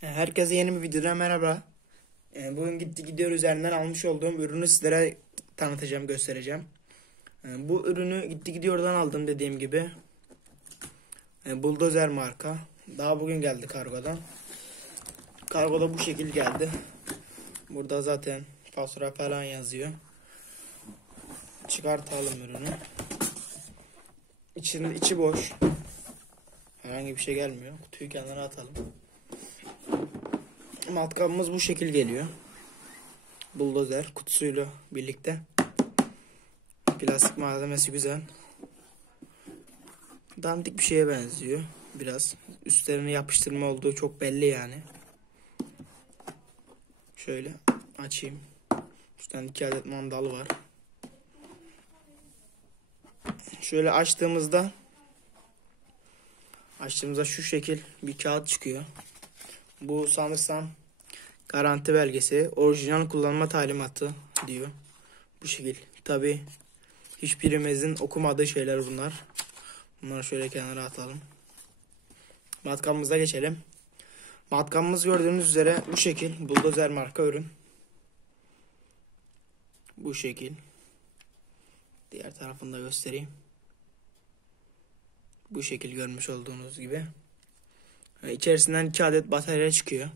Herkese yeni bir videodan merhaba. Bugün gidiyor üzerinden almış olduğum ürünü sizlere tanıtacağım, göstereceğim. Bu ürünü gidiyordan aldım dediğim gibi. Bulldozer marka. Daha bugün geldi kargodan. Kargoda bu şekil geldi. Burada zaten fatura falan yazıyor. Çıkartalım ürünü. İçi boş. Herhangi bir şey gelmiyor. Kutuyu kenara atalım. Matkabımız bu şekil geliyor. Bulldozer kutusuyla birlikte. Plastik malzemesi güzel. Dandik bir şeye benziyor. Biraz. Üstlerine yapıştırma olduğu çok belli yani. Şöyle açayım. Üstten 2 adet mandalı var. Şöyle açtığımızda şu şekil bir kağıt çıkıyor. Bu sanırsam garanti belgesi, orijinal kullanma talimatı diyor. Bu şekil. Tabi hiçbirimizin okumadığı şeyler bunlar. Bunları şöyle kenara atalım. Matkabımıza geçelim. Matkabımız gördüğünüz üzere bu şekil. Bulldozer marka ürün. Bu şekil. Diğer tarafını da göstereyim. Bu şekil görmüş olduğunuz gibi. İçerisinden 2 adet batarya çıkıyor.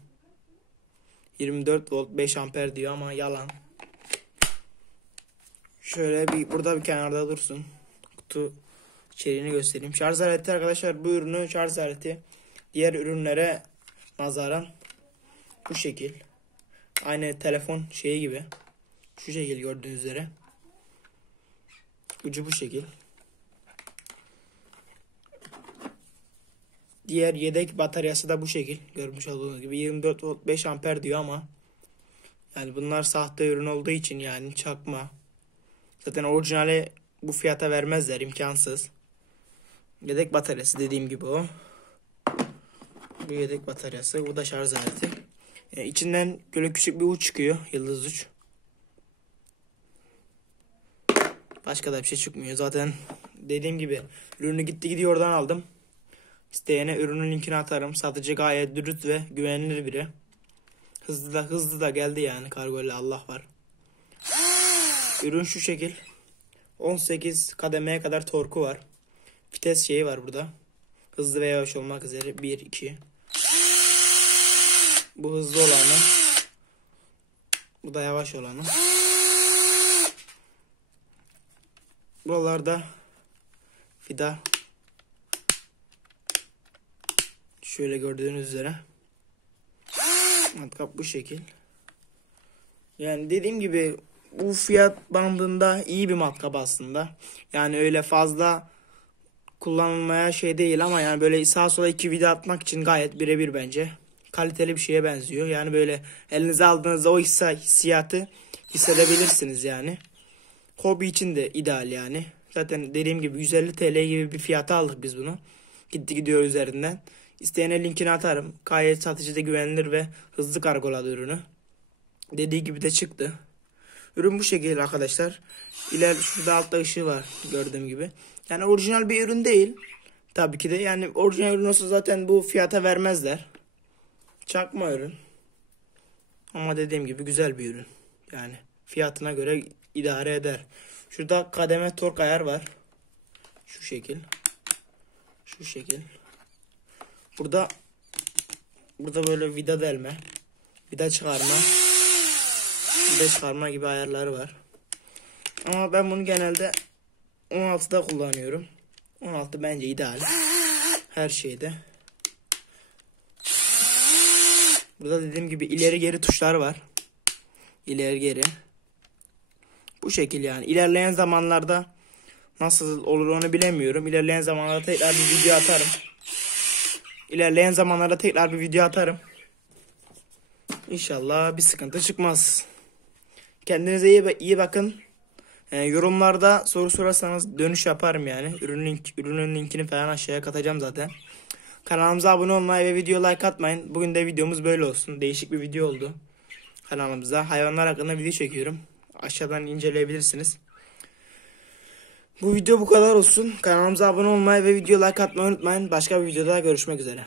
24 volt 5 amper diyor ama yalan. Şöyle burada bir kenarda dursun. Kutu içeriğini göstereyim. Şarj aleti arkadaşlar, bu ürünün şarj aleti diğer ürünlere nazaran bu şekil. Aynı telefon şeyi gibi. Şu şekil gördüğünüz üzere. Ucu bu şekil. Diğer yedek bataryası da bu şekil. Görmüş olduğunuz gibi 24 volt 5 amper diyor ama yani bunlar sahte ürün olduğu için, yani çakma. Zaten orijinali bu fiyata vermezler, imkansız. Yedek bataryası dediğim gibi o. Bu yedek bataryası. Bu da şarj aleti. İçinden böyle küçük bir uç çıkıyor. Yıldız uç. Başka da bir şey çıkmıyor. Zaten dediğim gibi ürünü gidiyor oradan aldım. İsteyene ürünün linkini atarım. Satıcı gayet dürüst ve güvenilir biri. Hızlı da geldi yani, kargo ile Allah var. Ürün şu şekil. 18 kademeye kadar torku var. Vites şeyi var burada. Hızlı ve yavaş olmak üzere 1 2. Bu hızlı olanı. Bu da yavaş olanı. Buralarda vida. Şöyle gördüğünüz üzere. Matkap bu şekil. Yani dediğim gibi bu fiyat bandında iyi bir matkap aslında. Yani öyle fazla kullanılmaya şey değil ama yani böyle sağa sola 2 vida atmak için gayet birebir bence. Kaliteli bir şeye benziyor. Yani böyle elinize aldığınızda o hissiyatı hissedebilirsiniz yani. Hobi için de ideal yani. Zaten dediğim gibi 150 TL gibi bir fiyata aldık biz bunu. Gidiyor üzerinden. İsteyene linkini atarım. Gayet satıcı da güvenilir ve hızlı kargoladı ürünü. Dediği gibi de çıktı. Ürün bu şekilde arkadaşlar. Şurada altta ışığı var gördüğüm gibi. Yani orijinal bir ürün değil. Tabii ki de yani orijinal ürün olsa zaten bu fiyata vermezler. Çakma ürün. Ama dediğim gibi güzel bir ürün. Yani fiyatına göre idare eder. Şurada kademe tork ayar var. Şu şekil. Şu şekil. Burada böyle vida delme, vida çıkarma gibi ayarları var. Ama ben bunu genelde 16'da kullanıyorum. 16 bence ideal. Her şeyde. Burada dediğim gibi ileri geri tuşlar var. İleri geri. Bu şekil yani. İlerleyen zamanlarda nasıl olur onu bilemiyorum. İlerleyen zamanlarda tekrar bir video atarım. İnşallah bir sıkıntı çıkmaz. Kendinize iyi bakın. Yorumlarda soru sorarsanız dönüş yaparım yani. Ürünün linkini falan aşağıya katacağım zaten. Kanalımıza abone olmayı ve video like atmayın. Bugün de videomuz böyle olsun. Değişik bir video oldu. Kanalımızda hayvanlar hakkında video çekiyorum. Aşağıdan inceleyebilirsiniz. Bu video bu kadar olsun. Kanalımıza abone olmayı ve video like atmayı unutmayın. Başka bir videoda görüşmek üzere.